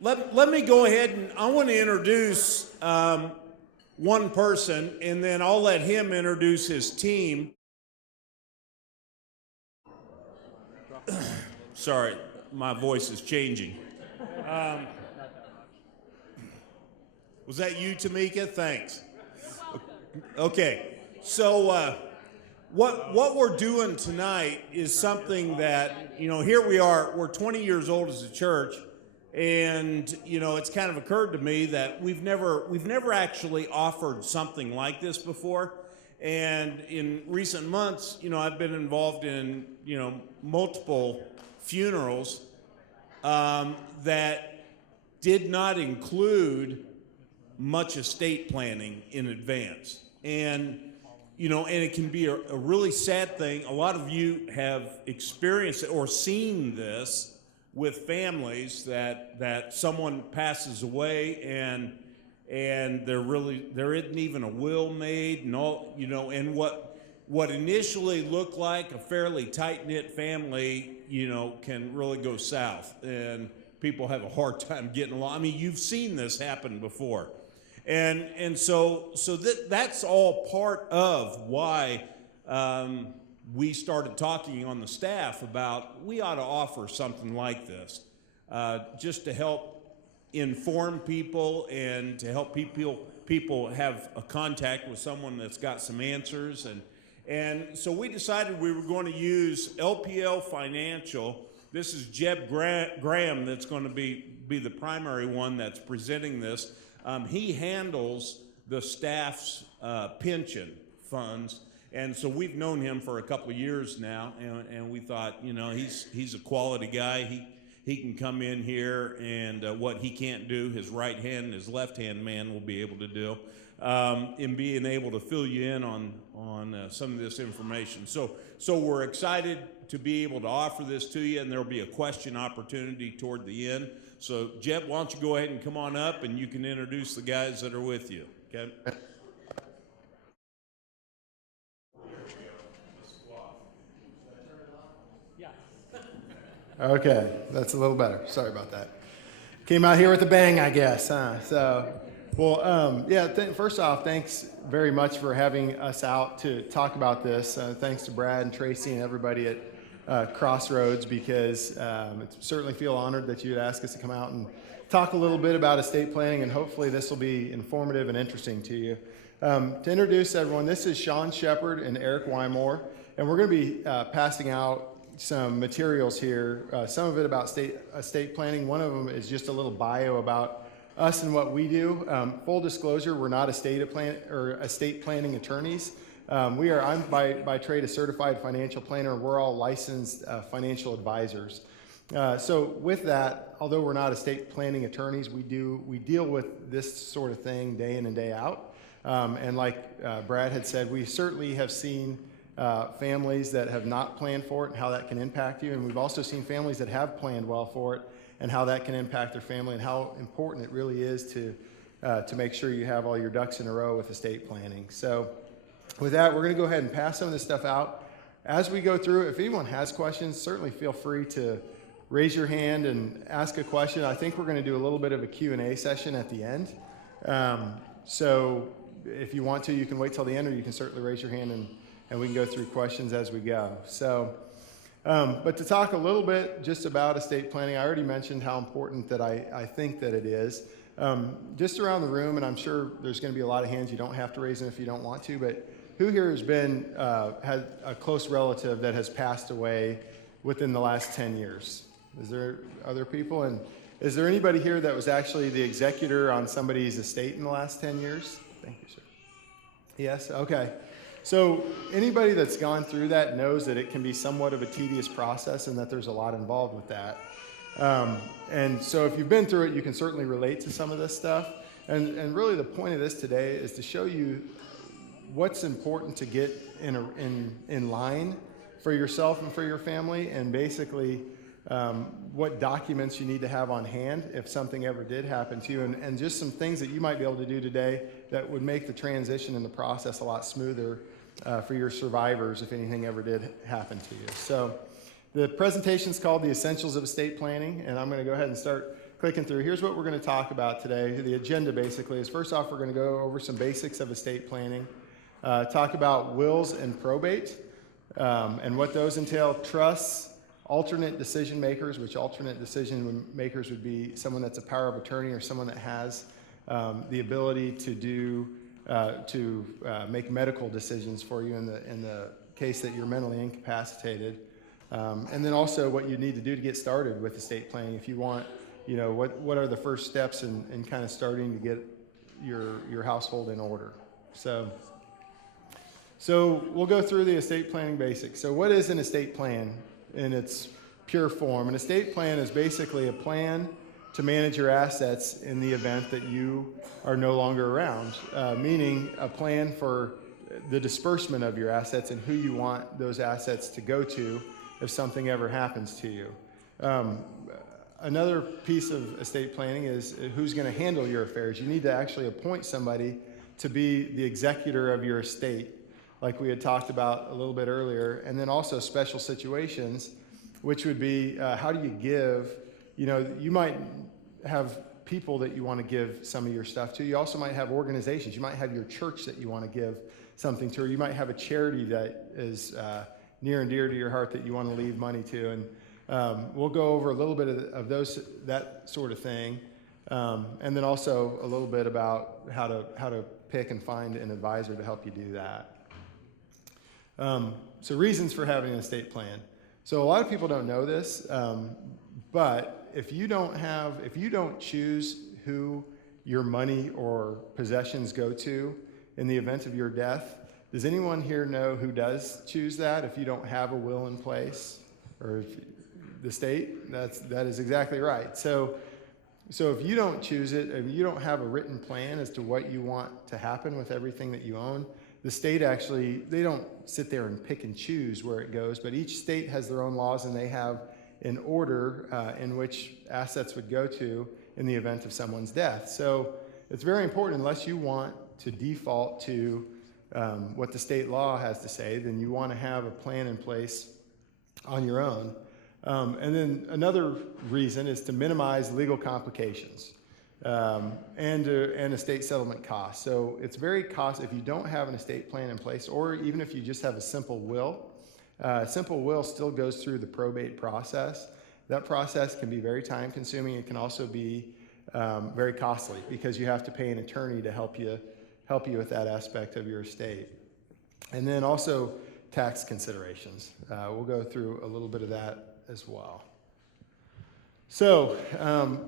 Let me go ahead and I want to introduce one person, and then I'll let him introduce his team. Sorry, my voice is changing. Was that you, Tamika? Thanks. Okay, so what we're doing tonight is something that, here we are, we're 20 years old as a church, and it's kind of occurred to me that we've never actually offered something like this before. And in recent months, I've been involved in multiple funerals that did not include much estate planning in advance. And it can be a really sad thing. A lot of you have experienced it or seen this with families that someone passes away and there isn't even a will made, and all, and what initially looked like a fairly tight-knit family, can really go south, and people have a hard time getting along. I mean, you've seen this happen before. And so that's all part of why we started talking on the staff about we ought to offer something like this, just to help inform people and to help people have a contact with someone that's got some answers. And so we decided we were going to use LPL Financial. This is Jeb Graham that's going to be the primary one that's presenting this. He handles the staff's pension funds, and so we've known him for a couple of years now, and we thought, he's a quality guy. He can come in here, and what he can't do, his right hand and his left hand man will be able to do, in being able to fill you in on some of this information. So we're excited to be able to offer this to you, and there will be a question opportunity toward the end. So, Jeb, why don't you go ahead and come on up, and you can introduce the guys that are with you, okay? Okay, that's a little better. Sorry about that. Came out here with a bang, I guess, huh? First off, thanks very much for having us out to talk about this. Thanks to Brad and Tracy and everybody at Crossroads, because certainly feel honored that you'd ask us to come out and talk a little bit about estate planning, and hopefully this will be informative and interesting to you. To introduce everyone, this is Sean Shepard and Eric Wymore, and we're going to be passing out some materials here, some of it about estate planning. One of them is just a little bio about us and what we do. Full disclosure, we're not estate planning attorneys. I'm by trade a certified financial planner. We're all licensed financial advisors. So with that, although we're not estate planning attorneys, we deal with this sort of thing day in and day out. And like Brad had said, we certainly have seen families that have not planned for it and how that can impact you. And we've also seen families that have planned well for it and how that can impact their family, and how important it really is to make sure you have all your ducks in a row with estate planning. So with that, we're going to go ahead and pass some of this stuff out. As we go through, if anyone has questions, certainly feel free to raise your hand and ask a question. I think we're going to do a little bit of a Q&A session at the end. So if you want to, you can wait till the end, or you can certainly raise your hand and we can go through questions as we go. So, but to talk a little bit just about estate planning, I already mentioned how important that I think that it is. Just around the room, and I'm sure there's going to be a lot of hands, you don't have to raise them if you don't want to, but who here has had a close relative that has passed away within the last 10 years? Is there other people? And is there anybody here that was actually the executor on somebody's estate in the last 10 years? Thank you, sir. Yes? Okay. So anybody that's gone through that knows that it can be somewhat of a tedious process and that there's a lot involved with that. And so if you've been through it, you can certainly relate to some of this stuff. And really the point of this today is to show you what's important to get in line for yourself and for your family, and basically what documents you need to have on hand if something ever did happen to you, and just some things that you might be able to do today that would make the transition and the process a lot smoother for your survivors if anything ever did happen to you. So the presentation is called The Essentials of Estate Planning, and I'm going to go ahead and start clicking through, here's what we're going to talk about today. The agenda basically is, first off, we're going to go over some basics of estate planning, talk about wills and probate, and what those entail, trusts, alternate decision makers, which alternate decision makers would be someone that's a power of attorney or someone that has the ability to make medical decisions for you in the case that you're mentally incapacitated. And then also what you need to do to get started with estate planning. If you want, what are the first steps in kind of starting to get your household in order. So we'll go through the estate planning basics. So what is an estate plan in its pure form? An estate plan is basically a plan to manage your assets in the event that you are no longer around, meaning a plan for the disbursement of your assets and who you want those assets to go to if something ever happens to you. Another piece of estate planning is who's going to handle your affairs. You need to actually appoint somebody to be the executor of your estate, like we had talked about a little bit earlier. And then also special situations, which would be how do you give, you might have people that you want to give some of your stuff to. You also might have organizations. You might have your church that you want to give something to, or you might have a charity that is near and dear to your heart that you want to leave money to. And we'll go over a little bit of that sort of thing, and then also a little bit about how to pick and find an advisor to help you do that. So reasons for having an estate plan. So a lot of people don't know this, but if you don't choose who your money or possessions go to in the event of your death, does anyone here know who does choose that if you don't have a will in place? Or the state? That is exactly right. So if you don't choose it, if you don't have a written plan as to what you want to happen with everything that you own, the state actually, they don't sit there and pick and choose where it goes, but each state has their own laws and they have an order in which assets would go to in the event of someone's death. So it's very important, unless you want to default to what the state law has to say, then you want to have a plan in place on your own. And then another reason is to minimize legal complications and estate settlement costs. So it's very costly if you don't have an estate plan in place, or even if you just have a simple will. Simple will still goes through the probate process. That process can be very time consuming. It can also be very costly because you have to pay an attorney to help you with that aspect of your estate. And then also tax considerations. We'll go through a little bit of that as well. So,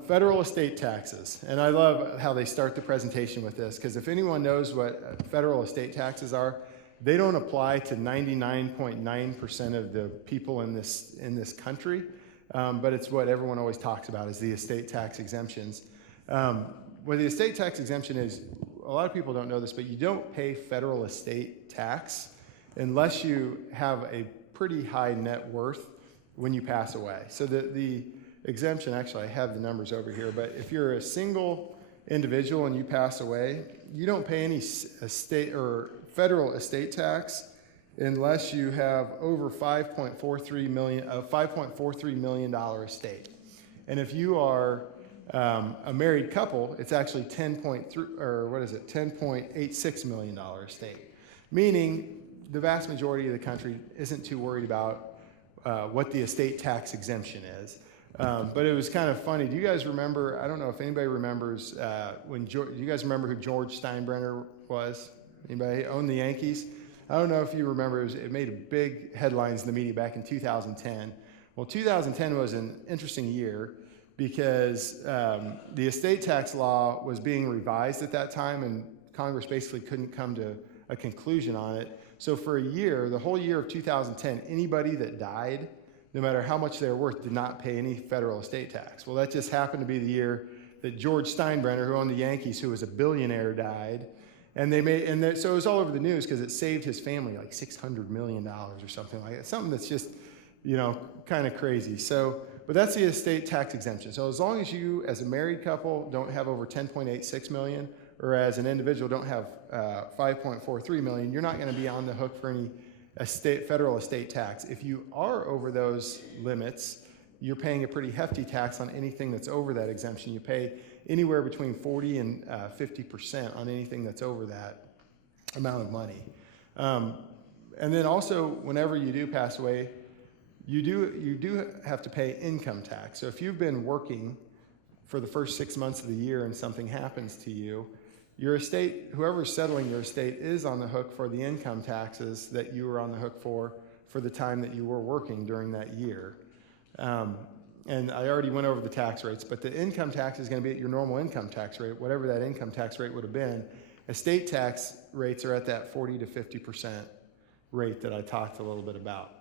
federal estate taxes. And I love how they start the presentation with this, because if anyone knows what federal estate taxes are, they don't apply to 99.9% of the people in this country, but it's what everyone always talks about is the estate tax exemptions. What the estate tax exemption is, a lot of people don't know this, but you don't pay federal estate tax unless you have a pretty high net worth when you pass away. So the exemption, actually I have the numbers over here, but if you're a single individual and you pass away, you don't pay any estate or federal estate tax unless you have over $5.43 million estate. And if you are a married couple, it's actually $10.86 million estate. Meaning the vast majority of the country isn't too worried about what the estate tax exemption is. But it was kind of funny. Do you guys remember, I don't know if anybody remembers, do you guys remember who George Steinbrenner was? Anybody owned the Yankees? I don't know if you remember, it made big headlines in the media back in 2010. Well, 2010 was an interesting year because the estate tax law was being revised at that time, and Congress basically couldn't come to a conclusion on it. So for a year, the whole year of 2010, anybody that died, no matter how much they were worth, did not pay any federal estate tax. Well, that just happened to be the year that George Steinbrenner, who owned the Yankees, who was a billionaire, died. And so it was all over the news because it saved his family like $600 million or something like that. Something that's just, kind of crazy. So, but that's the estate tax exemption. So as long as you, as a married couple, don't have over 10.86 million, or as an individual don't have 5.43 million, you're not going to be on the hook for any federal estate tax. If you are over those limits, you're paying a pretty hefty tax on anything that's over that exemption. You pay anywhere between 40 and 50% on anything that's over that amount of money. And then also, whenever you do pass away, you do have to pay income tax. So if you've been working for the first 6 months of the year and something happens to you, your estate, whoever's settling your estate, is on the hook for the income taxes that you were on the hook for the time that you were working during that year. And I already went over the tax rates, but the income tax is going to be at your normal income tax rate, whatever that income tax rate would have been. Estate tax rates are at that 40 to 50% rate that I talked a little bit about.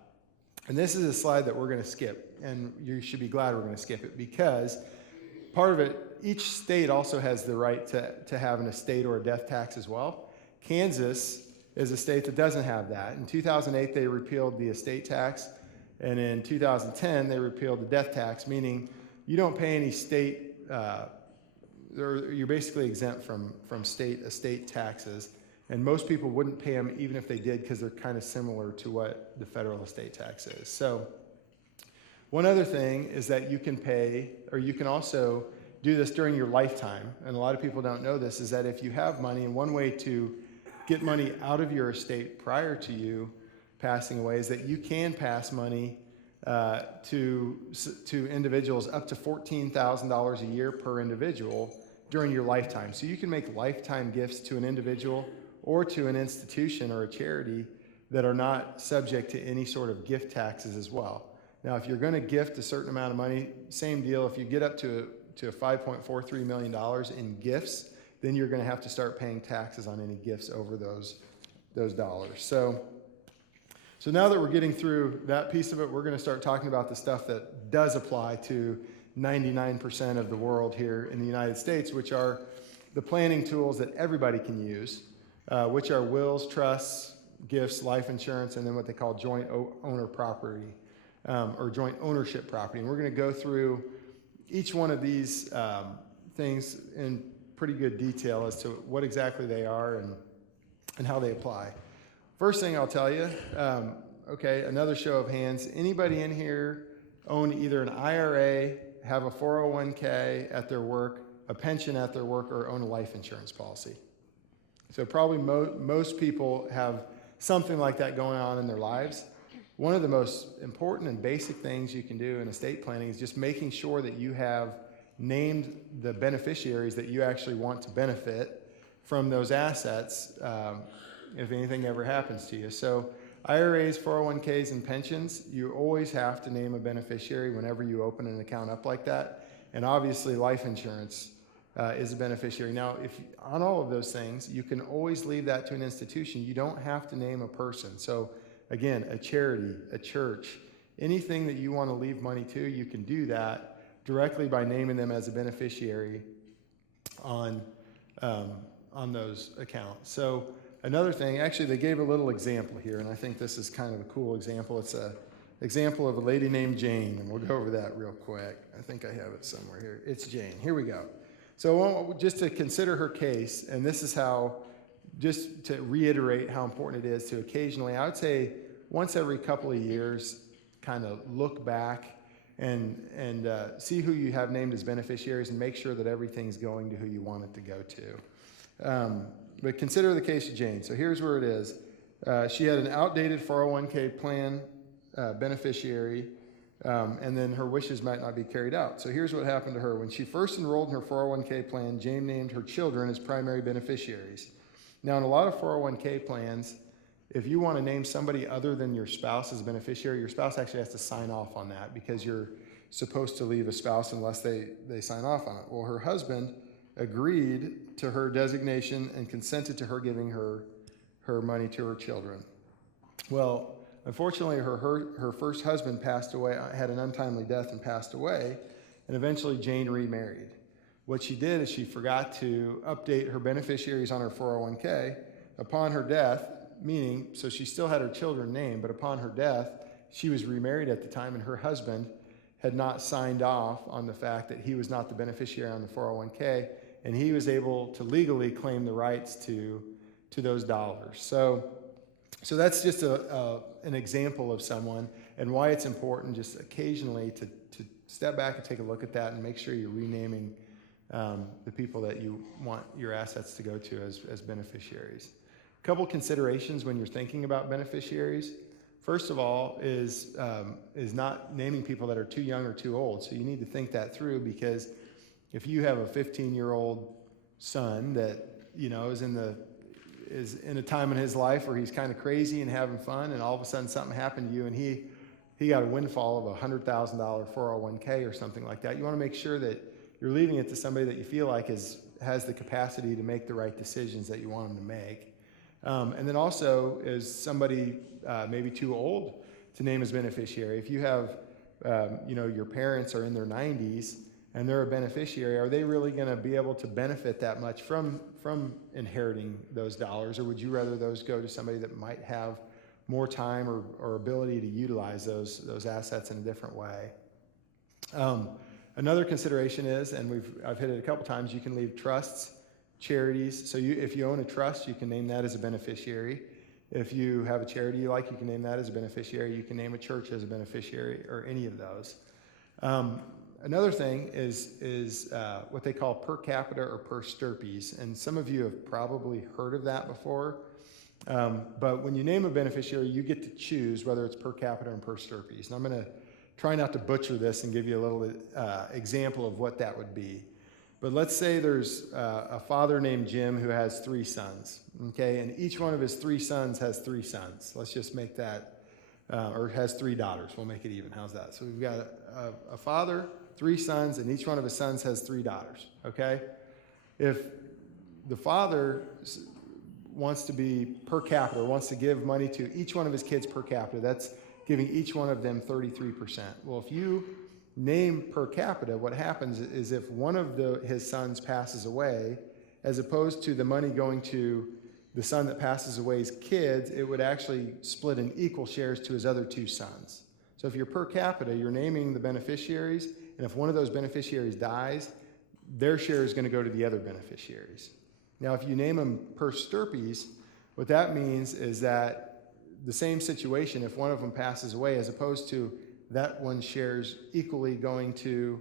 And this is a slide that we're going to skip, and you should be glad we're going to skip it, because part of it, each state also has the right to have an estate or a death tax as well. Kansas is a state that doesn't have that. In 2008, they repealed the estate tax, and in 2010, they repealed the death tax, meaning you don't pay any state, you're basically exempt from state estate taxes, and most people wouldn't pay them even if they did, because they're kind of similar to what the federal estate tax is. So one other thing is that you can pay, or you can also do this during your lifetime, and a lot of people don't know this, is that if you have money, and one way to get money out of your estate prior to you passing away is that you can pass money to individuals up to $14,000 a year per individual during your lifetime. So you can make lifetime gifts to an individual or to an institution or a charity that are not subject to any sort of gift taxes as well. Now, if you're going to gift a certain amount of money, same deal. If you get up to $5.43 million in gifts, then you're going to have to start paying taxes on any gifts over those dollars. So now that we're getting through that piece of it, we're going to start talking about the stuff that does apply to 99% of the world here in the United States, which are the planning tools that everybody can use, which are wills, trusts, gifts, life insurance, and then what they call joint owner property, or joint ownership property. And we're going to go through each one of these things in pretty good detail as to what exactly they are and how they apply. First thing I'll tell you, okay, another show of hands. Anybody in here own either an IRA, have a 401k at their work, a pension at their work, or own a life insurance policy? So probably most people have something like that going on in their lives. One of the most important and basic things you can do in estate planning is just making sure that you have named the beneficiaries that you actually want to benefit from those assets if anything ever happens to you. So IRAs, 401ks, and pensions, you always have to name a beneficiary whenever you open an account up like that. And obviously life insurance is a beneficiary. Now, if on all of those things, you can always leave that to an institution. You don't have to name a person. So again, a charity, a church, anything that you want to leave money to, you can do that directly by naming them as a beneficiary on those accounts. So another thing, actually they gave a little example here, and I think this is kind of a cool example. It's an example of a lady named Jane, and we'll go over that real quick. I think I have it somewhere here. It's Jane. Here we go. So just to consider her case, and this is how, just to reiterate how important it is to occasionally, I would say once every couple of years, kind of look back and see who you have named as beneficiaries and make sure that everything's going to who you want it to go to. But consider the case of Jane. So here's where it is. She had an outdated 401k plan beneficiary, and then her wishes might not be carried out. So here's what happened to her. When she first enrolled in her 401k plan, Jane named her children as primary beneficiaries. Now, in a lot of 401k plans, if you want to name somebody other than your spouse as a beneficiary, your spouse actually has to sign off on that because you're supposed to leave a spouse unless they sign off on it. Well, her husband agreed to her designation and consented to her giving her money to her children. Well, unfortunately, her first husband passed away, had an untimely death and passed away, and eventually Jane remarried. What she did is she forgot to update her beneficiaries on her 401k. Upon her death, meaning, so she still had her children named, but upon her death, she was remarried at the time, and her husband had not signed off on the fact that he was not the beneficiary on the 401k, and he was able to legally claim the rights to those dollars. So that's just an example of someone and why it's important just occasionally to step back and take a look at that and make sure you're renaming the people that you want your assets to go to as beneficiaries. A couple considerations when you're thinking about beneficiaries. First of all is not naming people that are too young or too old. So you need to think that through, because if you have a 15-year-old son that is in a time in his life where he's kind of crazy and having fun, and all of a sudden something happened to you and he got a windfall of a $100,000 401k or something like that, you want to make sure that you're leaving it to somebody that you feel like has the capacity to make the right decisions that you want them to make. And then also, is somebody maybe too old to name as beneficiary? If you have, your parents are in their 90s and they're a beneficiary, are they really going to be able to benefit that much from inheriting those dollars? Or would you rather those go to somebody that might have more time or ability to utilize those assets in a different way? Another consideration is, and I've hit it a couple times, you can leave trusts, charities. So if you own a trust, you can name that as a beneficiary. If you have a charity you like, you can name that as a beneficiary. You can name a church as a beneficiary, or any of those. Another thing is what they call per capita or per stirpes, and some of you have probably heard of that before. But when you name a beneficiary, you get to choose whether it's per capita or per stirpes. And I'm going to try not to butcher this and give you a little example of what that would be. But let's say there's a father named Jim who has 3 sons, okay? And each one of his 3 sons has 3 sons. Let's just make that, or has 3 daughters. We'll make it even. How's that? So we've got a father, 3 sons, and each one of his sons has 3 daughters, okay? If the father wants to be per capita, wants to give money to each one of his kids per capita, that's giving each one of them 33%. Well, if you name per capita, what happens is if one of his sons passes away, as opposed to the money going to the son that passes away's kids, it would actually split in equal shares to his other 2 sons. So if you're per capita, you're naming the beneficiaries, and if one of those beneficiaries dies, their share is going to go to the other beneficiaries. Now, if you name them per stirpes, what that means is that the same situation, if one of them passes away, as opposed to that one shares equally going to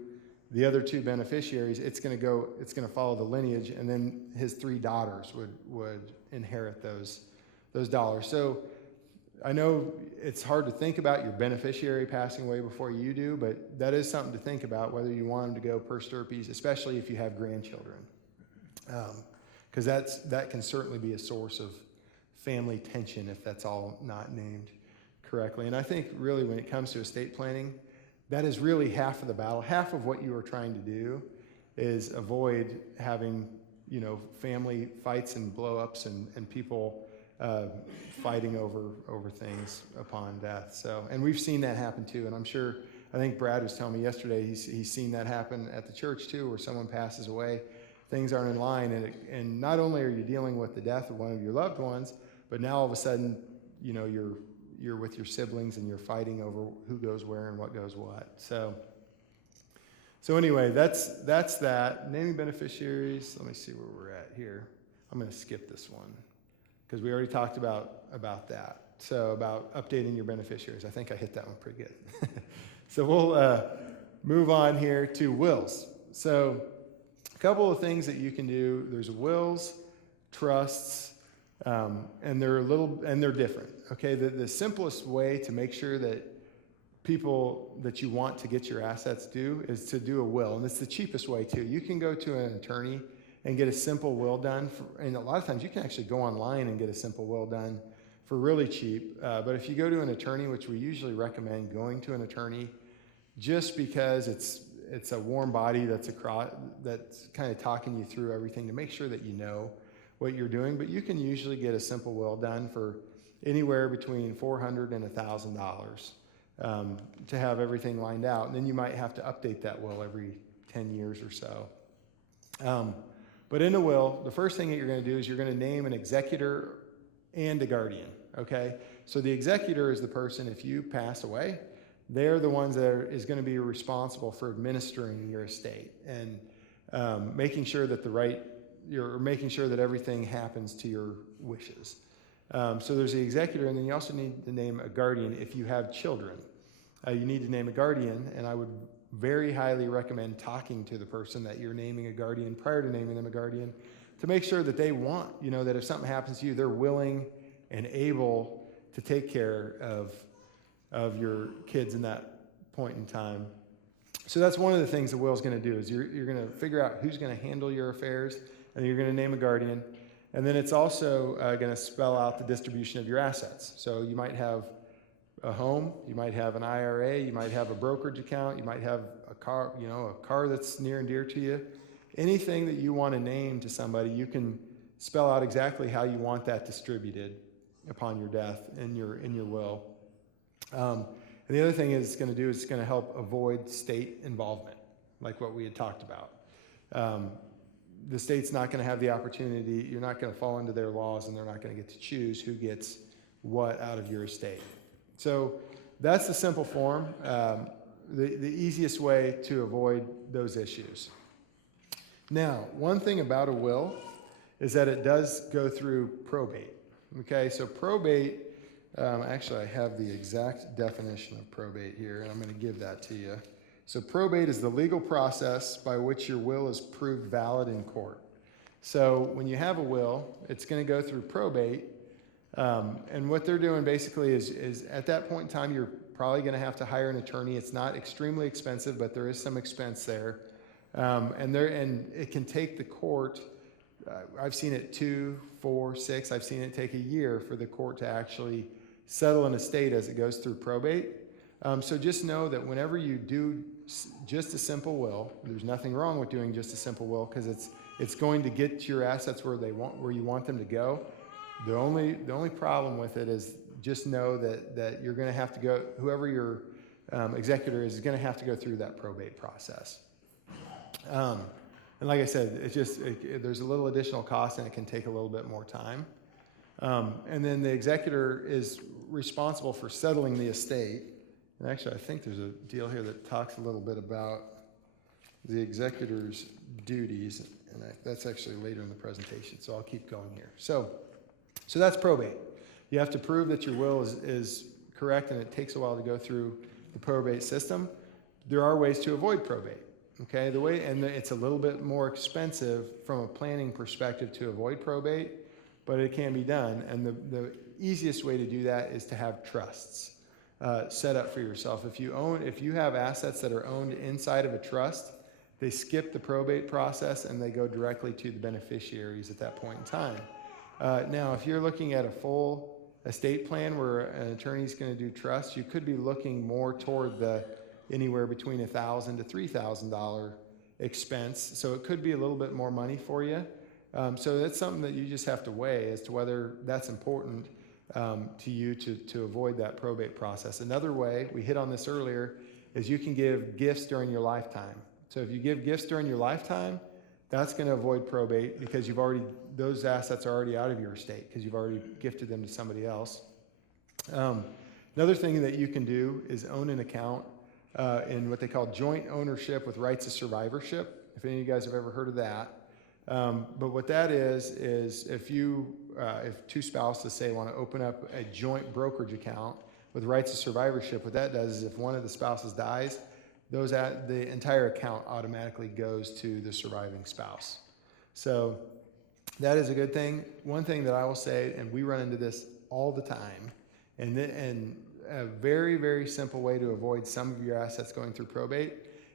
the other 2 beneficiaries, it's going to follow the lineage, and then his 3 daughters would inherit those dollars. So I know it's hard to think about your beneficiary passing away before you do, but that is something to think about, whether you want them to go per stirpes, especially if you have grandchildren, because that can certainly be a source of family tension if that's all not named correctly. And I think really when it comes to estate planning, that is really half of the battle. Half of what you are trying to do is avoid having, family fights and blow-ups and people fighting over things upon death. So, and we've seen that happen too. And I think Brad was telling me yesterday, he's seen that happen at the church too, where someone passes away, things aren't in line, and not only are you dealing with the death of one of your loved ones, but now all of a sudden, you're with your siblings and you're fighting over who goes where and what goes what. So anyway, that's that. Naming beneficiaries. Let me see where we're at here. I'm going to skip this one because we already talked about that. So about updating your beneficiaries. I think I hit that one pretty good. So we'll move on here to wills. So a couple of things that you can do. There's wills, trusts, and they're different. Okay, the simplest way to make sure that people that you want to get your assets do is to do a will, and it's the cheapest way too. You can go to an attorney and get a simple will done, and a lot of times you can actually go online and get a simple will done for really cheap. But if you go to an attorney, which we usually recommend going to an attorney, just because it's a warm body that's kind of talking you through everything to make sure that you know what you're doing. But you can usually get a simple will done for anywhere between $400 and $1,000 to have everything lined out. And then you might have to update that will every 10 years or so. But in a will, the first thing that you're going to do is you're going to name an executor and a guardian, okay? So the executor is the person, if you pass away, they're the ones that is going to be responsible for administering your estate and making sure that making sure that everything happens to your wishes. So there's the executor, and then you also need to name a guardian if you have children. You need to name a guardian, and I would very highly recommend talking to the person that you're naming a guardian prior to naming them a guardian to make sure that they want, that if something happens to you, they're willing and able to take care of your kids in that point in time. So that's one of the things the will is going to do is you're going to figure out who's going to handle your affairs, and you're going to name a guardian. And then it's also going to spell out the distribution of your assets. So you might have a home, you might have an IRA, you might have a brokerage account, you might have a car, a car that's near and dear to you. Anything that you want to name to somebody, you can spell out exactly how you want that distributed upon your death in your will. And the other thing it's going to do is it's going to help avoid state involvement, like what we had talked about. The state's not going to have the opportunity, you're not going to fall into their laws, and they're not going to get to choose who gets what out of your estate. So that's the simple form, the easiest way to avoid those issues. Now, one thing about a will is that it does go through probate. Okay, so probate, actually I have the exact definition of probate here, and I'm going to give that to you. So probate is the legal process by which your will is proved valid in court. So when you have a will, it's going to go through probate, and what they're doing basically is at that point in time, you're probably going to have to hire an attorney. It's not extremely expensive, but there is some expense there. And it can take the court, I've seen it 2, 4, 6, I've seen it take a year for the court to actually settle an estate as it goes through probate. So just know that whenever you do just a simple will, there's nothing wrong with doing just a simple will because it's going to get your assets where you want them to go. The only problem with it is just know that you're going to have to go, whoever your executor is going to have to go through that probate process. And like I said, there's a little additional cost and it can take a little bit more time. And then the executor is responsible for settling the estate. And actually, I think there's a deal here that talks a little bit about the executor's duties, and that's actually later in the presentation, so I'll keep going here. So that's probate. You have to prove that your will is correct, and it takes a while to go through the probate system. There are ways to avoid probate. Okay, it's a little bit more expensive from a planning perspective to avoid probate, but it can be done. And the easiest way to do that is to have trusts set up for yourself. If you have assets that are owned inside of a trust, they skip the probate process and they go directly to the beneficiaries at that point in time. Now, if you're looking at a full estate plan where an attorney's going to do trusts, you could be looking more toward anywhere between $1,000 to $3,000 expense. So it could be a little bit more money for you. So that's something that you just have to weigh as to whether that's important to you to avoid that probate process. Another way, we hit on this earlier, is you can give gifts during your lifetime. So if you give gifts during your lifetime, that's going to avoid probate because those assets are already out of your estate because you've already gifted them to somebody else. Another thing that you can do is own an account in what they call joint ownership with rights of survivorship, if any of you guys have ever heard of that. But what that is if two spouses, say, want to open up a joint brokerage account with rights of survivorship, what that does is if one of the spouses dies, the entire account automatically goes to the surviving spouse. So that is a good thing. One thing that I will say, and we run into this all the time, and a very, very simple way to avoid some of your assets going through probate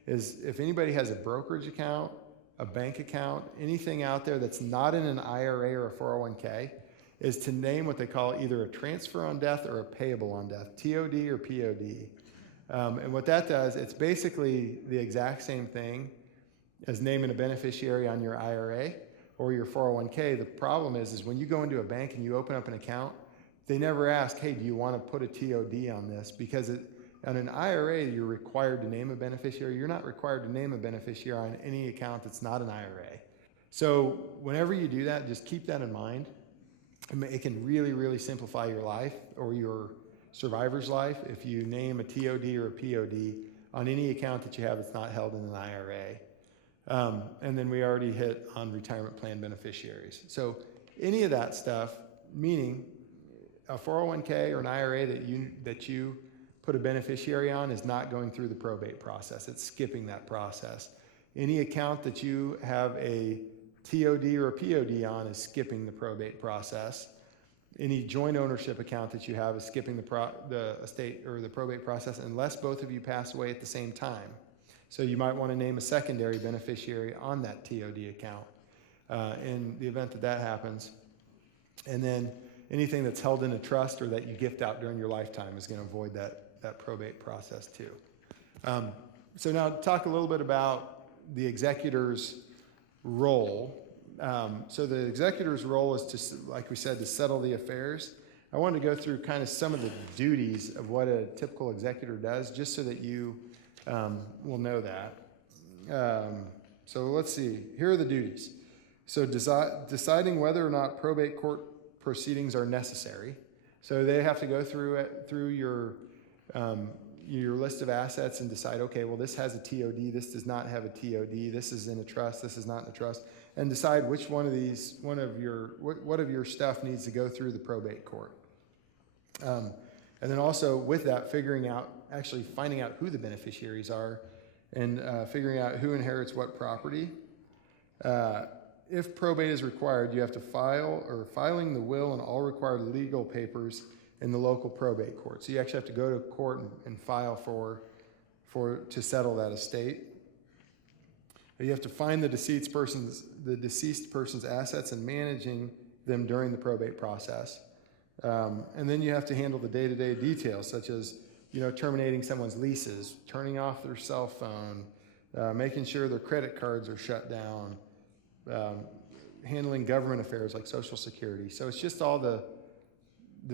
is if anybody has a brokerage account, a bank account, anything out there that's not in an IRA or a 401k, is to name what they call either a transfer on death or a payable on death, TOD or POD. And what that does, it's basically the exact same thing as naming a beneficiary on your IRA or your 401k. The problem is when you go into a bank and you open up an account, they never ask, hey, do you want to put a TOD on this? Because on an IRA, you're required to name a beneficiary. You're not required to name a beneficiary on any account that's not an IRA. So whenever you do that, just keep that in mind. It can really, really simplify your life or your survivor's life if you name a TOD or a POD on any account that you have that's not held in an IRA. And then we already hit on retirement plan beneficiaries. So any of that stuff, meaning a 401k or an IRA that you put a beneficiary on is not going through the probate process. It's skipping that process. Any account that you have a TOD or a POD on is skipping the probate process. Any joint ownership account that you have is skipping the estate or the probate process unless both of you pass away at the same time. So you might want to name a secondary beneficiary on that TOD account in the event that that happens. And then anything that's held in a trust or that you gift out during your lifetime is going to avoid that probate process too. So now talk a little bit about the executor's role. So the executor's role is to, like we said, to settle the affairs. I wanted to go through kind of some of the duties of what a typical executor does, just so that you will know that. So let's see. Here are the duties. So deciding whether or not probate court proceedings are necessary. So they have to go through your list of assets and decide, okay, well, this has a TOD, this does not have a TOD, this is in a trust, this is not in a trust, and decide which what of your stuff needs to go through the probate court. And then also with that, finding out who the beneficiaries are and figuring out who inherits what property. If probate is required, you have to filing the will and all required legal papers in the local probate court. So you actually have to go to court and file to settle that estate. You have to find the deceased person's assets and managing them during the probate process. And then you have to handle the day-to-day details, such as terminating someone's leases, turning off their cell phone, making sure their credit cards are shut down, handling government affairs like Social Security. So it's just all the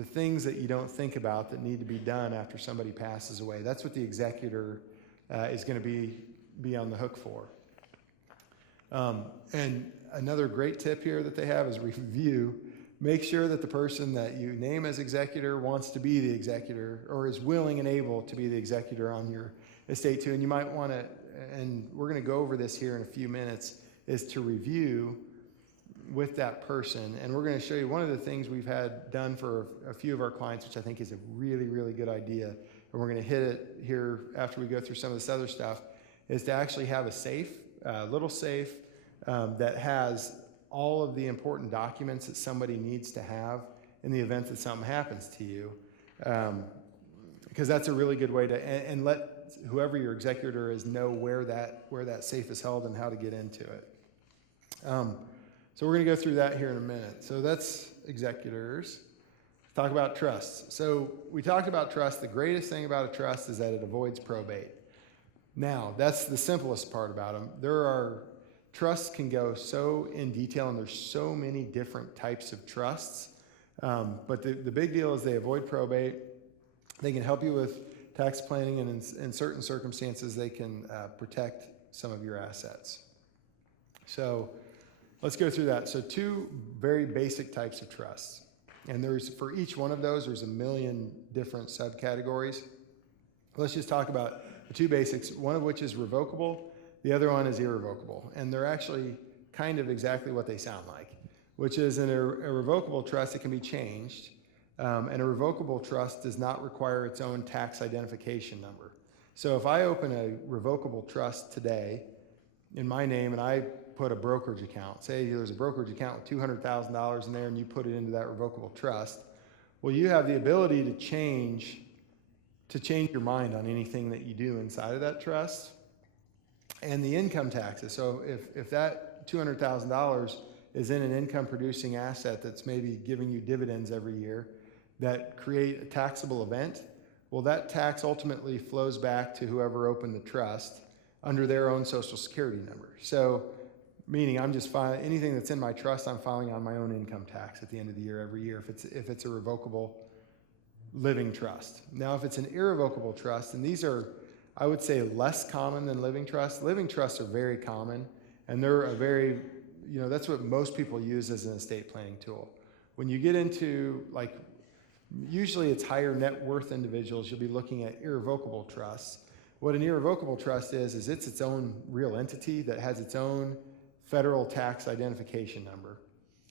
things that you don't think about that need to be done after somebody passes away. That's what the executor is going to be on the hook for. And another great tip here that they have is review. Make sure that the person that you name as executor wants to be the executor or is willing and able to be the executor on your estate too. And you might want to, and we're going to go over this here in a few minutes, is to review with that person. And we're going to show you one of the things we've had done for a few of our clients, which I think is a really, really good idea. And we're going to hit it here after we go through some of this other stuff, is to actually have a safe, little safe that has all of the important documents that somebody needs to have in the event that something happens to you. Because that's a really good way to, and let whoever your executor is know where that safe is held and how to get into it. So we're going to go through that here in a minute. So that's executors. Talk about trusts. So we talked about trust. The greatest thing about a trust is that it avoids probate. Now, that's the simplest part about them. Trusts can go so in detail, and there's so many different types of trusts. But the big deal is they avoid probate. They can help you with tax planning, and in certain circumstances, they can protect some of your assets. So let's go through that. So 2 very basic types of trusts. And for each one of those, there's a million different subcategories. Let's just talk about the 2 basics, one of which is revocable. The other one is irrevocable, and they're actually kind of exactly what they sound like, which is in a revocable trust, it can be changed, and a revocable trust does not require its own tax identification number. So if I open a revocable trust today in my name and I put a brokerage account, say there's a brokerage account with $200,000 in there and you put it into that revocable trust, well, you have the ability to change your mind on anything that you do inside of that trust. And the income taxes. So if that $200,000 is in an income producing asset that's maybe giving you dividends every year that create a taxable event, well, that tax ultimately flows back to whoever opened the trust under their own Social Security number. So meaning I'm just filing anything that's in my trust, I'm filing on my own income tax at the end of the year every year if it's a revocable living trust. Now, if it's an irrevocable trust, and these are, I would say, less common than living trusts. Living trusts are very common, and they're that's what most people use as an estate planning tool. When you get into, usually it's higher net worth individuals, you'll be looking at irrevocable trusts. What an irrevocable trust is it's its own real entity that has its own federal tax identification number.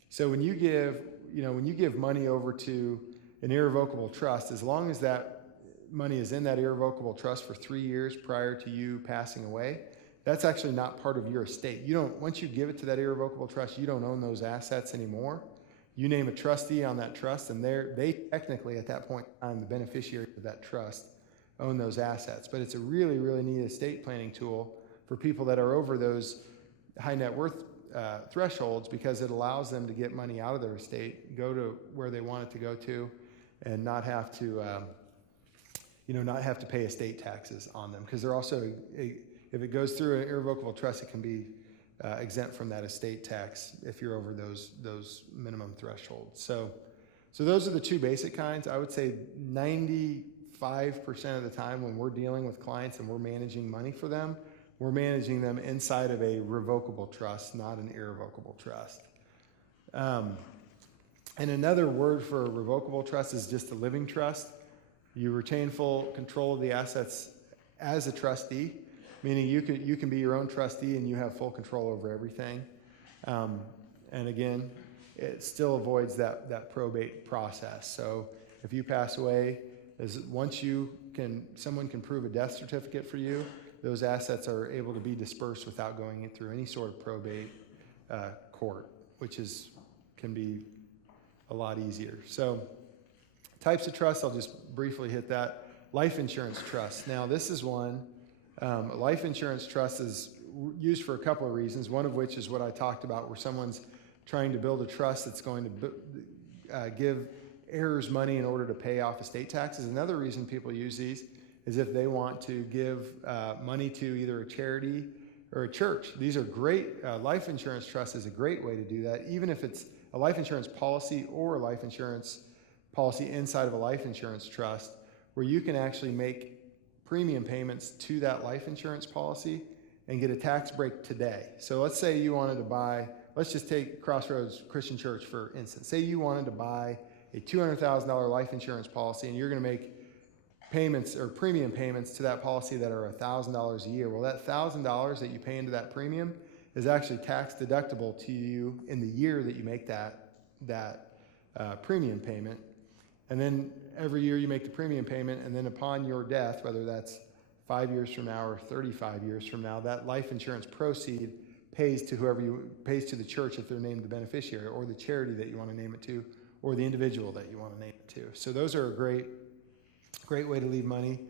So when you give money over to an irrevocable trust, as long as that money is in that irrevocable trust for 3 years prior to you passing away, that's actually not part of your estate. You don't, once you give it to that irrevocable trust, you don't own those assets anymore. You name a trustee on that trust, and they technically at that point in time, the beneficiary of that trust, own those assets. But it's a really, really neat estate planning tool for people that are over those high net worth thresholds, because it allows them to get money out of their estate, go to where they want it to go to, and not have to, not have to pay estate taxes on them. Because they're also, if it goes through an irrevocable trust, it can be exempt from that estate tax if you're over those minimum thresholds. So those are the two basic kinds. I would say 95% of the time when we're dealing with clients and we're managing money for them, we're managing them inside of a revocable trust, not an irrevocable trust. And another word for a revocable trust is just a living trust. You retain full control of the assets as a trustee, meaning you can be your own trustee and you have full control over everything. And again, it still avoids that probate process. So if you pass away, once someone can prove a death certificate for you, those assets are able to be dispersed without going through any sort of probate court, which can be a lot easier. So types of trusts, I'll just briefly hit that. Life insurance trust. Now this is one. A life insurance trust is used for a couple of reasons, one of which is what I talked about, where someone's trying to build a trust that's going to give heirs money in order to pay off estate taxes. Another reason people use these is if they want to give money to either a charity or a church. These are great. Life insurance trust is a great way to do that, even if it's a life insurance policy or a life insurance policy inside of a life insurance trust, where you can actually make premium payments to that life insurance policy and get a tax break today. So let's say you wanted to buy, let's just take Crossroads Christian Church for instance. Say you wanted to buy a $200,000 life insurance policy and you're going to make payments or premium payments to that policy that are $1,000 a year. Well, that $1,000 that you pay into that premium is actually tax deductible to you in the year that you make that premium payment. And then every year you make the premium payment, and then upon your death, whether that's 5 years from now or 35 years from now, that life insurance proceed pays to pays to the church if they're named the beneficiary, or the charity that you want to name it to, or the individual that you want to name it to. So those are a great way to leave money.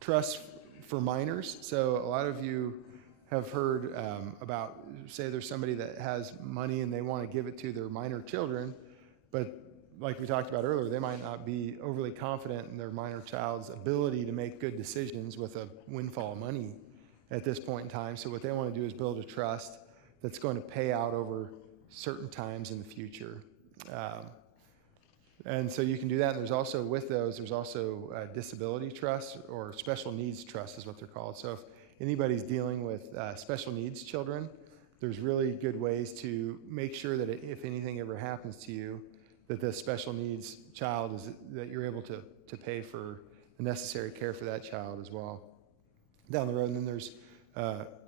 Trusts for minors. So a lot of you have heard about, say there's somebody that has money and they want to give it to their minor children, but like we talked about earlier, they might not be overly confident in their minor child's ability to make good decisions with a windfall of money at this point in time. So what they want to do is build a trust that's going to pay out over certain times in the future. And so you can do that. And there's also, with those, there's also disability trusts, or special needs trusts is what they're called. So if anybody's dealing with special needs children, there's really good ways to make sure that if anything ever happens to you, that the special needs child that you're able to pay for the necessary care for that child as well down the road. And then there's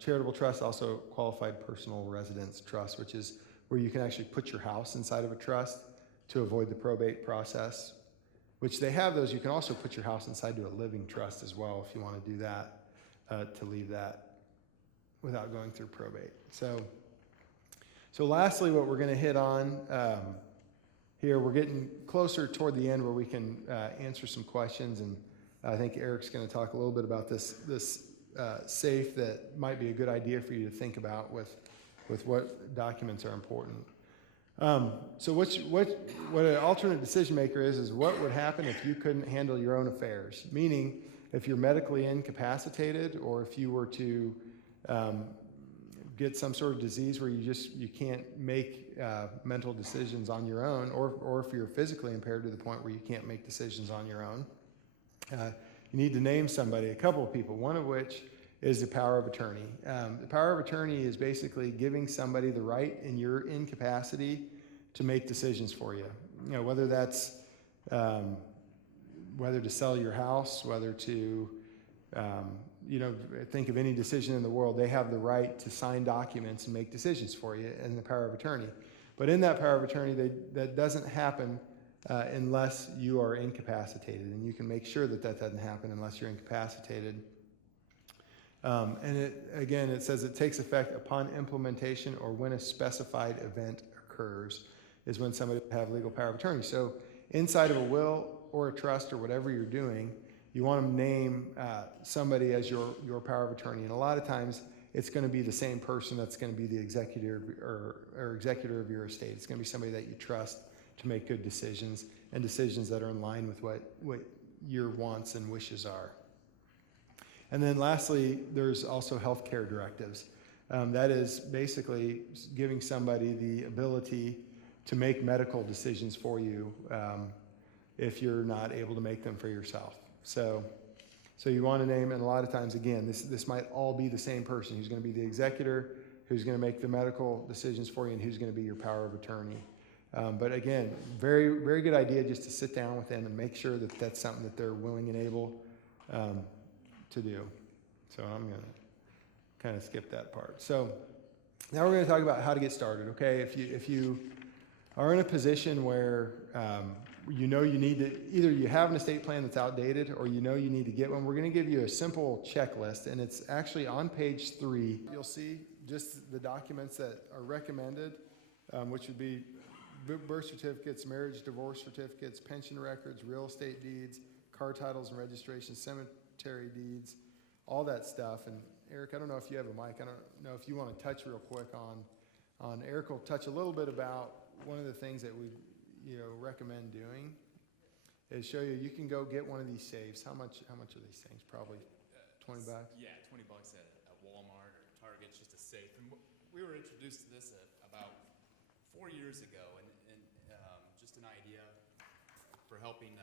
charitable trust, also qualified personal residence trust, which is where you can actually put your house inside of a trust to avoid the probate process, which they have those. You can also put your house inside to a living trust as well if you want to do that, to leave that without going through probate. So lastly, what we're going to hit on here, we're getting closer toward the end where we can answer some questions, and I think Eric's going to talk a little bit about this safe that might be a good idea for you to think about with what documents are important. So what an alternate decision maker is what would happen if you couldn't handle your own affairs? Meaning, if you're medically incapacitated, or if you were to get some sort of disease where you can't make mental decisions on your own, or if you're physically impaired to the point where you can't make decisions on your own, you need to name somebody, a couple of people, one of which is the power of attorney. The power of attorney is basically giving somebody the right in your incapacity to make decisions for you. You know, whether that's whether to sell your house, whether to think of any decision in the world, they have the right to sign documents and make decisions for you in the power of attorney. But in that power of attorney, that doesn't happen unless you are incapacitated, and you can make sure that that doesn't happen unless you're incapacitated. And it says it takes effect upon implementation or when a specified event occurs is when somebody would have legal power of attorney. So inside of a will or a trust or whatever you're doing, you want to name somebody as your power of attorney. And a lot of times it's going to be the same person that's going to be the executor or executor of your estate. It's going to be somebody that you trust to make good decisions and decisions that are in line with what your wants and wishes are. And then lastly, there's also healthcare directives. That is basically giving somebody the ability to make medical decisions for you if you're not able to make them for yourself. So you want to name, and a lot of times, again, this might all be the same person who's going to be the executor, who's going to make the medical decisions for you, and who's going to be your power of attorney. But again, very, very good idea just to sit down with them and make sure that that's something that they're willing and able to do. So I'm going to kind of skip that part. So now we're going to talk about how to get started. Okay, if you are in a position where you know you need to, either you have an estate plan that's outdated or you know you need to get one, we're going to give you a simple checklist, and it's actually on page 3. You'll see just the documents that are recommended, which would be birth certificates, marriage, divorce certificates, pension records, real estate deeds, car titles and registrations, cemetery deeds, all that stuff. And Eric, I don't know if you have a mic. I don't know if you want to touch real quick on Eric will touch a little bit about one of the things that we recommend doing is show you can go get one of these safes. How much are these things? Probably $20. Yeah, $20 at Walmart or Target, just a safe. And we were introduced to this about 4 years ago, and just an idea for helping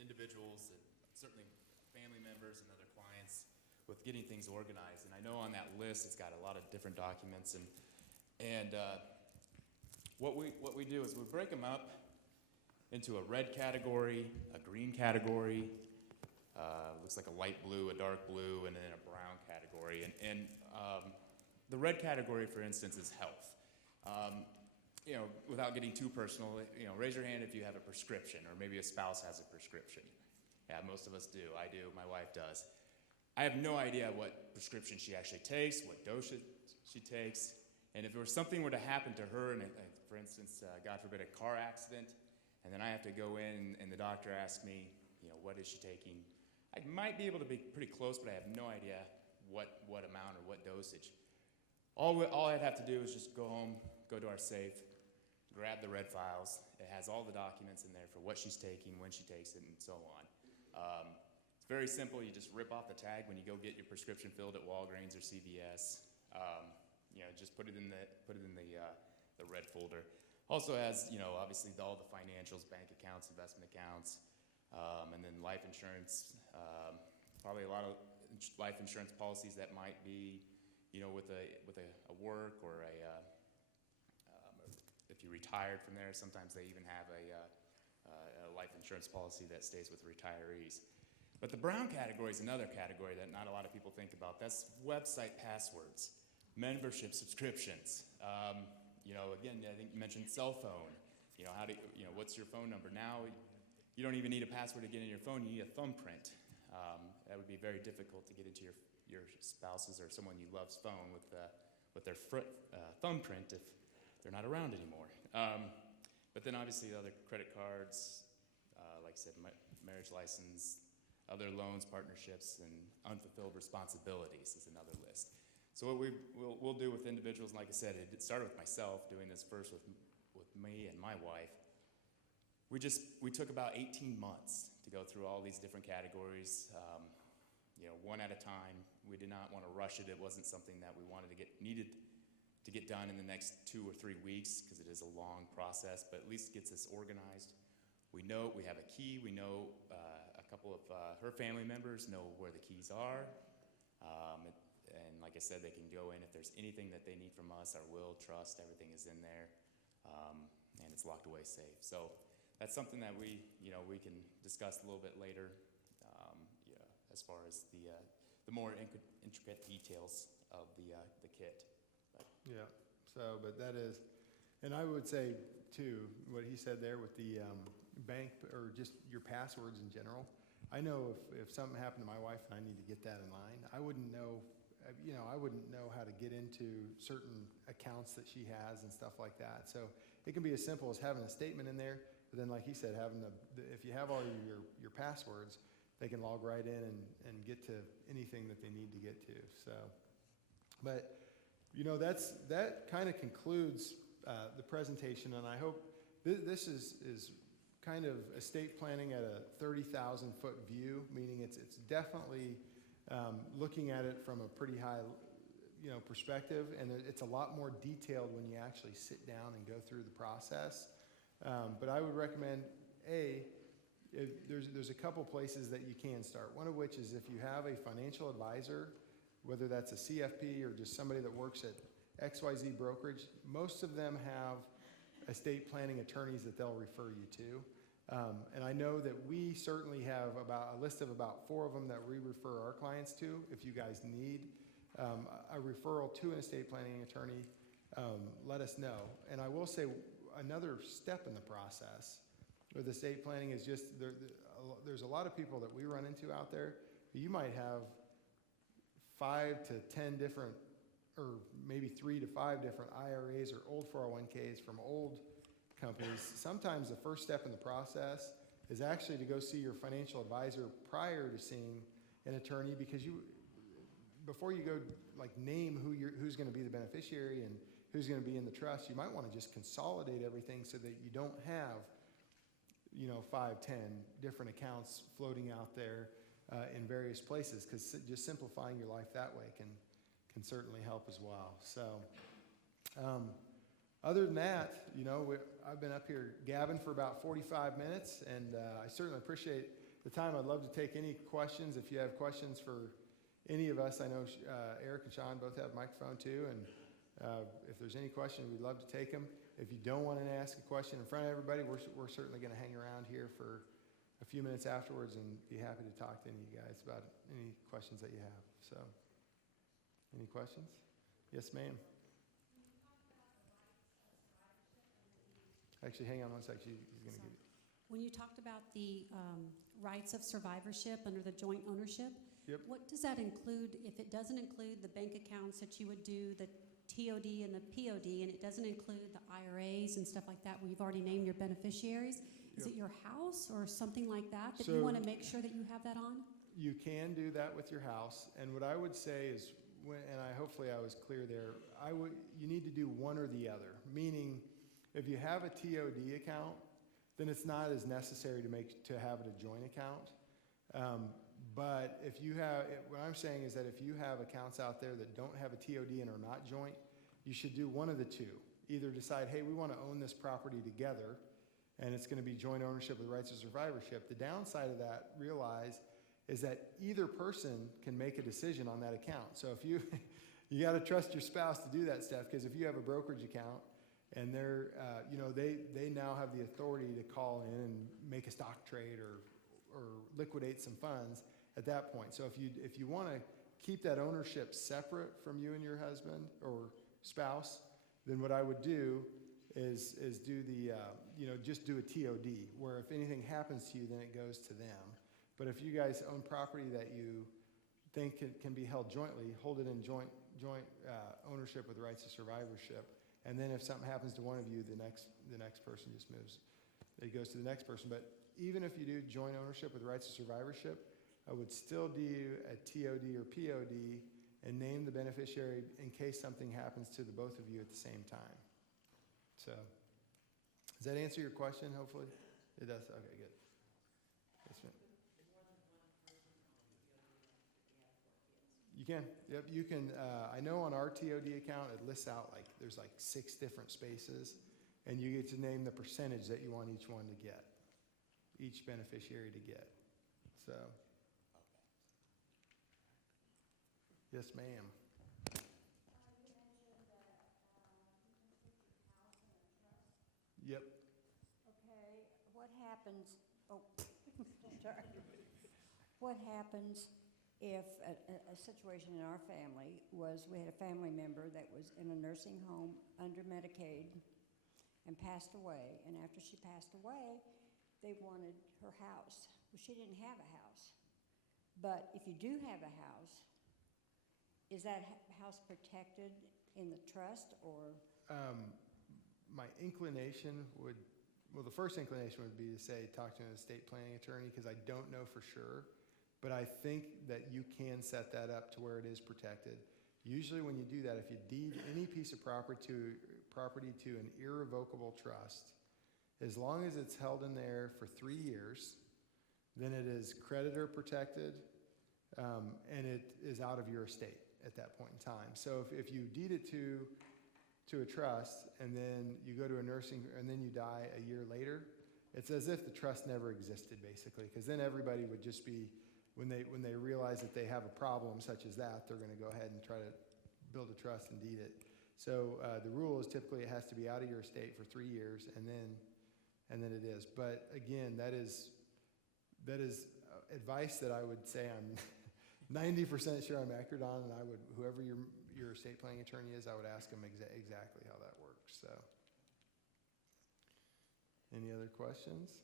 individuals and certainly family members and other clients with getting things organized. And I know on that list it's got a lot of different documents, and what we do is we break them up into a red category, a green category, looks like a light blue, a dark blue, and then a brown category. And the red category, for instance, is health. Without getting too personal, raise your hand if you have a prescription, or maybe a spouse has a prescription. Yeah, most of us do. I do. My wife does. I have no idea what prescription she actually takes, what dose she takes, and if something were to happen to her, and for instance, God forbid, a car accident, and then I have to go in and the doctor asks me, what is she taking? I might be able to be pretty close, but I have no idea what amount or what dosage. All I'd have to do is just go home, go to our safe, grab the red files. It has all the documents in there for what she's taking, when she takes it, and so on. It's very simple. You just rip off the tag when you go get your prescription filled at Walgreens or CVS. Just put it in the red folder. Also has, obviously all the financials, bank accounts, investment accounts, and then life insurance. Probably a lot of life insurance policies that might be, with a work or if you retired from there. Sometimes they even have a life insurance policy that stays with retirees. But the brown category is another category that not a lot of people think about. That's website passwords, membership subscriptions. Again, I think you mentioned cell phone. What's your phone number? Now, you don't even need a password to get in your phone. You need a thumbprint. That would be very difficult to get into your spouse's or someone you love's phone with their thumbprint if they're not around anymore. But then obviously the other credit cards, like I said, marriage license, other loans, partnerships, and unfulfilled responsibilities is another list. So what we'll do with individuals, and like I said, it started with myself doing this first with me and my wife. We took about 18 months to go through all these different categories, one at a time. We did not want to rush it. It wasn't something that we needed to get done in the next 2 or 3 weeks, because it is a long process, but at least gets us organized. We know we have a key. We know a couple of her family members know where the keys are. And like I said, they can go in if there's anything that they need from us. Our will, trust, everything is in there, and it's locked away safe. So that's something that we can discuss a little bit later, as far as the more intricate details of the kit. Yeah. So, but that is, and I would say too, what he said there with the bank or just your passwords in general. I know if something happened to my wife and I need to get that in line, I wouldn't know, I wouldn't know how to get into certain accounts that she has and stuff like that. So it can be as simple as having a statement in there, but then like he said, having if you have all your passwords, they can log right in and get to anything that they need to get to. So, but that kind of concludes the presentation, and I hope this is kind of estate planning at a 30,000 foot view, meaning it's definitely looking at it from a pretty high perspective, and it's a lot more detailed when you actually sit down and go through the process. But I would recommend there's a couple places that you can start. One of which is if you have a financial advisor, whether that's a CFP or just somebody that works at XYZ brokerage, most of them have estate planning attorneys that they'll refer you to. And I know that we certainly have a list of about 4 of them that we refer our clients to. If you guys need a referral to an estate planning attorney, let us know. And I will say another step in the process with estate planning is just there's a lot of people that we run into out there. You might have 5 to 10 different, or maybe 3 to 5 different IRAs or old 401ks from old companies. Sometimes the first step in the process is actually to go see your financial advisor prior to seeing an attorney, because before you go name who's going to be the beneficiary and who's going to be in the trust, you might want to just consolidate everything so that you don't have 5, 10 different accounts floating out there in various places, because just simplifying your life that way can certainly help as well. So other than that, I've been up here gabbing for about 45 minutes, and I certainly appreciate the time. I'd love to take any questions. If you have questions for any of us, I know Eric and Sean both have a microphone too, and if there's any questions, we'd love to take them. If you don't want to ask a question in front of everybody, we're certainly going to hang around here for a few minutes afterwards and be happy to talk to any of you guys about any questions that you have. So, any questions? Yes, ma'am. Actually, hang on one sec. He's going to give you. When you talked about the rights of survivorship under the joint ownership, Yep. What does that include? If it doesn't include the bank accounts that you would do, the TOD and the POD, and it doesn't include the IRAs and stuff like that, where you've already named your beneficiaries, is Yep. it your house or something like that that So you want to make sure that you have that on? You can do that with your house, and what I would say is, hopefully I was clear there, you need to do one or the other, meaning if you have a TOD account, then it's not as necessary to have it a joint account. But what I'm saying is that if you have accounts out there that don't have a TOD and are not joint, you should do one of the two. Either decide, hey, we want to own this property together, and it's going to be joint ownership with rights of survivorship. The downside of that, realize, is that either person can make a decision on that account. So if you got to trust your spouse to do that stuff, because if you have a brokerage account and they now have the authority to call in and make a stock trade or liquidate some funds at that point. So if you want to keep that ownership separate from you and your husband or spouse, then what I would do is do just do a TOD, where if anything happens to you, then it goes to them. But if you guys own property that you think can be held jointly, hold it in joint ownership with rights of survivorship. And then if something happens to one of you, the next person just moves. It goes to the next person. But even if you do joint ownership with rights of survivorship, I would still do a TOD or POD and name the beneficiary in case something happens to the both of you at the same time. So, does that answer your question, hopefully? It does? Okay, good. Yes, ma'am. You can. Yep, you can. I know on our TOD account, it lists out there's 6 different spaces, and you get to name the percentage that you want each one to get, each beneficiary to get. So, yes, ma'am. You mentioned that you can put your house in a trust. Yep. Okay, what happens, sorry. What happens if a situation in our family was we had a family member that was in a nursing home under Medicaid and passed away, and after she passed away, they wanted her house. Well, she didn't have a house. But if you do have a house, is that house protected in the trust or? My inclination would, well, the first inclination would be to say, talk to an estate planning attorney, because I don't know for sure. But I think that you can set that up to where it is protected. Usually when you do that, if you deed any piece of property to an irrevocable trust, as long as it's held in there for 3 years, then it is creditor protected, and it is out of your estate at that point in time. So if you deed it to a trust, and then you go to a nursing, and then you die a year later, it's as if the trust never existed, basically, because then everybody would just be, when they realize that they have a problem such as that, they're going to go ahead and try to build a trust and deed it. So the rule is typically it has to be out of your estate for 3 years, and then it is. But again, that is advice that I would say I'm 90% sure I'm accurate on, and I would, whoever your estate planning attorney is, I would ask them exactly how that works. So, any other questions?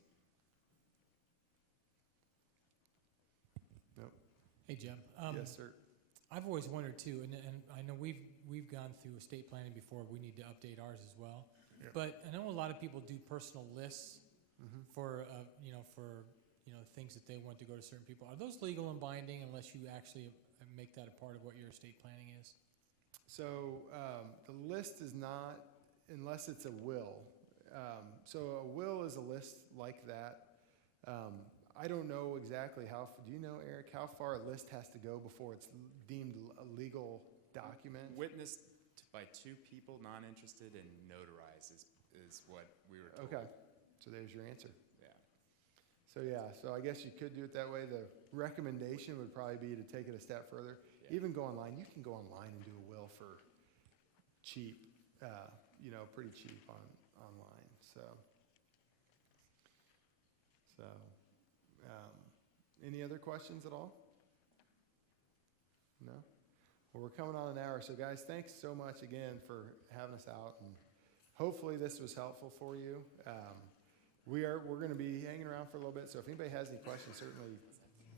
Nope. Hey, Jim. Yes, sir. I've always wondered too, and I know we've gone through estate planning before. We need to update ours as well. Yeah. But I know a lot of people do personal lists Mm-hmm. for things that they want to go to certain people. Are those legal and binding unless you actually make that a part of what your estate planning is? So the list is not, unless it's a will. So a will is a list like that. I don't know exactly do you know, Eric, how far a list has to go before it's deemed a legal document? Witnessed by 2 people, non-interested, and notarized is what we were told. Okay, so there's your answer. Yeah. So I guess you could do it that way. The recommendation would probably be to take it a step further. Yeah. Even go online. You can go online and do a will for cheap, pretty cheap online. So any other questions at all? No? Well, we're coming on an hour. So guys, thanks so much again for having us out, and hopefully this was helpful for you. We're going to be hanging around for a little bit, so if anybody has any questions, certainly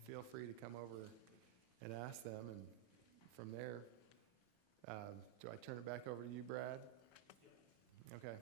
feel free to come over and ask them. And from there, do I turn it back over to you, Brad? Okay.